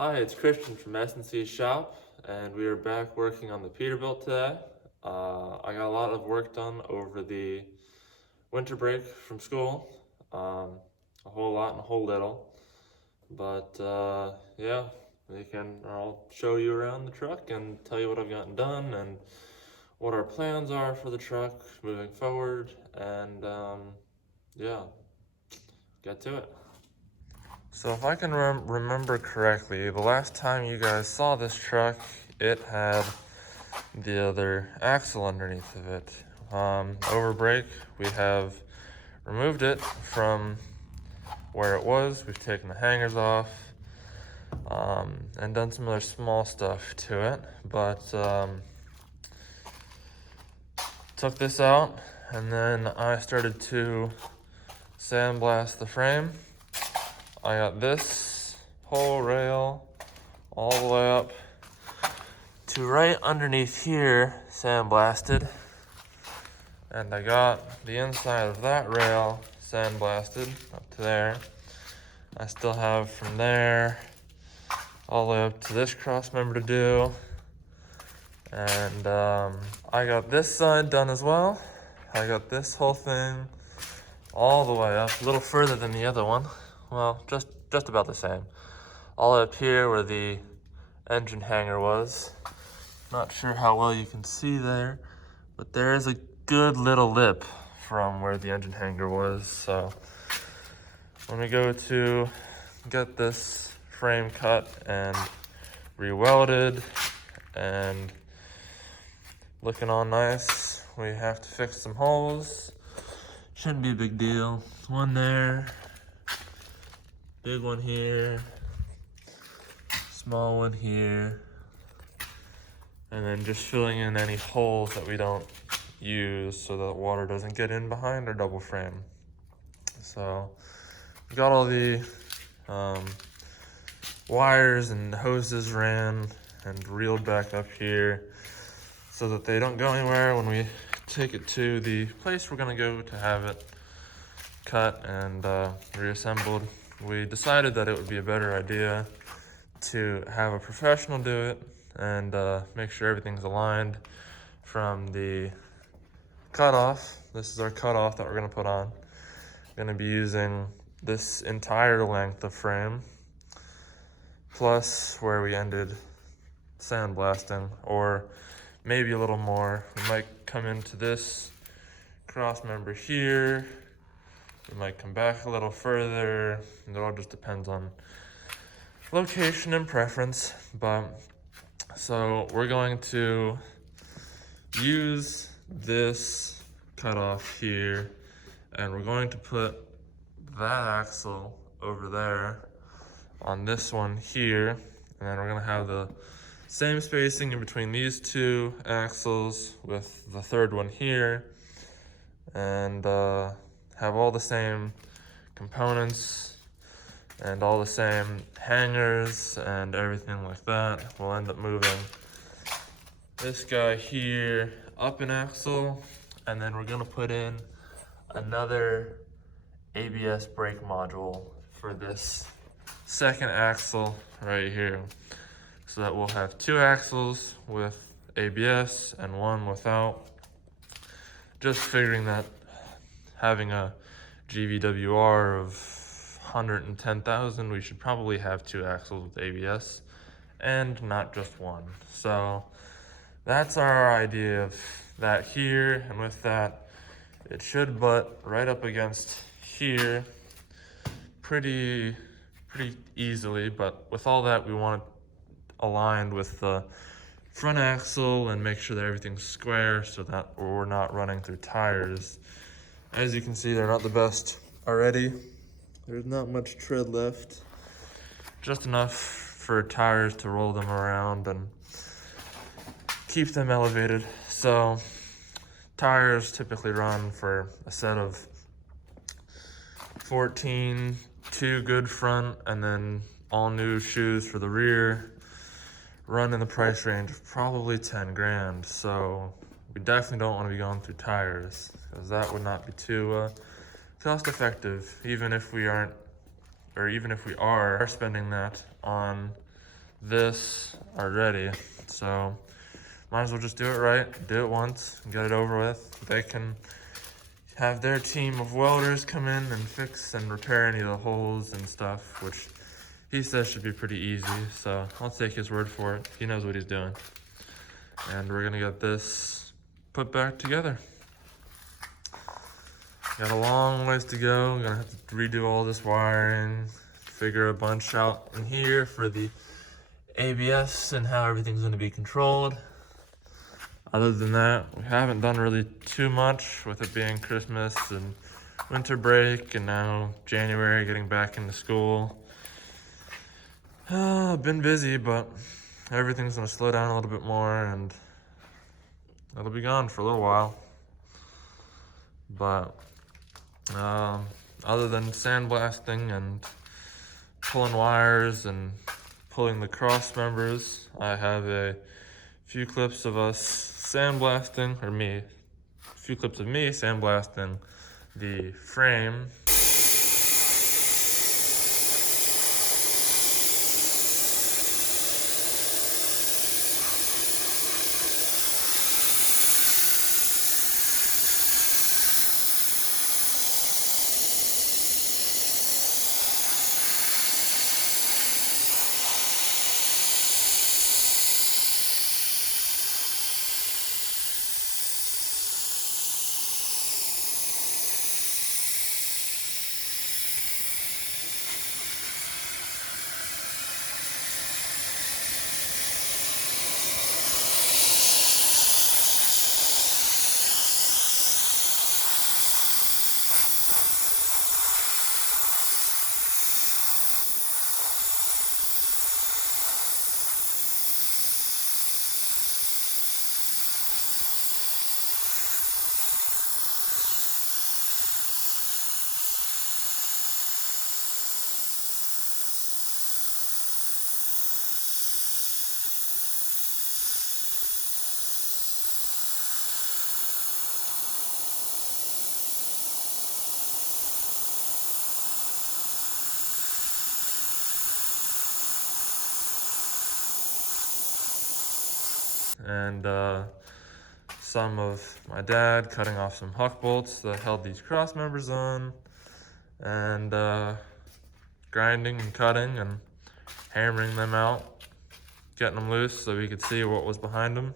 Hi, it's Christian from S&C Shop, and we are back working on the Peterbilt today. I got a lot of work done over the winter break from school, a whole lot and a whole little, but yeah, I'll show you around the truck and tell you what I've gotten done and what our plans are for the truck moving forward, and yeah, get to it. So if I can remember correctly, the last time you guys saw this truck, it had the other axle underneath of it. Over break, we have removed it from where it was. We've taken the hangers off and done some other small stuff to it, but took this out, and then I started to sandblast the frame. I got this whole rail all the way up to right underneath here sandblasted, and I got the inside of that rail sandblasted up to there. I still have from there all the way up to this cross member to do, and I got this side done as well. I got this whole thing all the way up, a little further than the other one. Well, just about the same. All up here where the engine hanger was. Not sure how well you can see there, but there is a good little lip from where the engine hanger was. So when we go to get this frame cut and re-welded and looking all nice, we have to fix some holes. Shouldn't be a big deal. One there, big one here, small one here, and then just filling in any holes that we don't use so that water doesn't get in behind our double frame. So we got all the wires and hoses ran and reeled back up here so that they don't go anywhere when we take it to the place we're gonna go to have it cut and reassembled. We decided that it would be a better idea to have a professional do it and make sure everything's aligned from the cutoff. This is our cutoff that we're gonna put on. Gonna be using this entire length of frame, plus where we ended sandblasting, or maybe a little more. We might come into this cross member here. We might come back a little further. It all just depends on location and preference. But so we're going to use this cutoff here, and we're going to put that axle over there on this one here, and then we're gonna have the same spacing in between these two axles with the third one here, and have all the same components and all the same hangers and everything like that. We'll end up moving this guy here up an axle, and then we're gonna put in another ABS brake module for this second axle right here, so that we'll have two axles with ABS and one without. Just figuring that having a GVWR of 110,000, we should probably have two axles with ABS and not just one. So that's our idea of that here, and with that, it should butt right up against here pretty easily. But with all that, we want it aligned with the front axle and make sure that everything's square so that we're not running through tires. As you can see, they're not the best already. There's not much tread left, just enough for tires to roll them around and keep them elevated. So tires typically run for a set of 14, two good front, and then all new shoes for the rear run in the price range of probably 10 grand. So we definitely don't want to be going through tires, because that would not be too cost effective, even if we are spending that on this already. So might as well just do it right, do it once, and get it over with. They can have their team of welders come in and fix and repair any of the holes and stuff, which he says should be pretty easy. So I'll take his word for it. He knows what he's doing. And we're gonna get this put back together. Got a long ways to go. I'm gonna have to redo all this wiring, figure a bunch out in here for the ABS and how everything's gonna be controlled. Other than that, we haven't done really too much with it being Christmas and winter break and now January getting back into school. Been busy, but everything's gonna slow down a little bit more and it'll be gone for a little while. But other than sandblasting and pulling wires and pulling the cross members, I have a few clips of us sandblasting, or me, a few clips of me sandblasting the frame. And some of my dad cutting off some huck bolts that held these cross members on, and grinding and cutting and hammering them out, getting them loose so we could see what was behind them.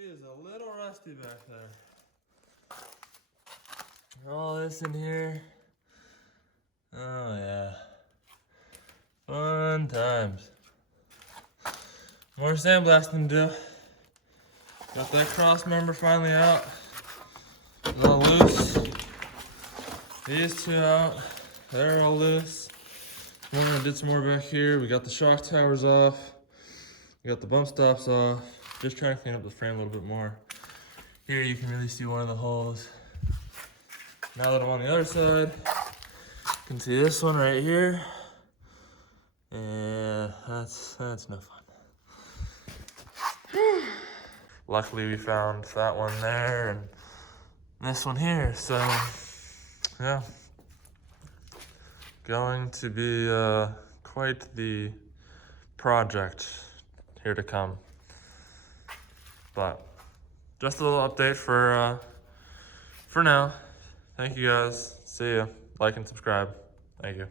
He is a little rusty back there. All this in here. Oh yeah. Fun times. More sandblasting to do. Got that cross member finally out. It's all loose. These two out. They're all loose. I did some more back here. We got the shock towers off. We got the bump stops off. Just trying to clean up the frame a little bit more. Here you can really see one of the holes. Now that I'm on the other side, you can see this one right here. Yeah, that's no fun. Luckily we found that one there and this one here, so yeah. Going to be quite the project here to come. But just a little update for now. Thank you guys. See ya. Like and subscribe. Thank you.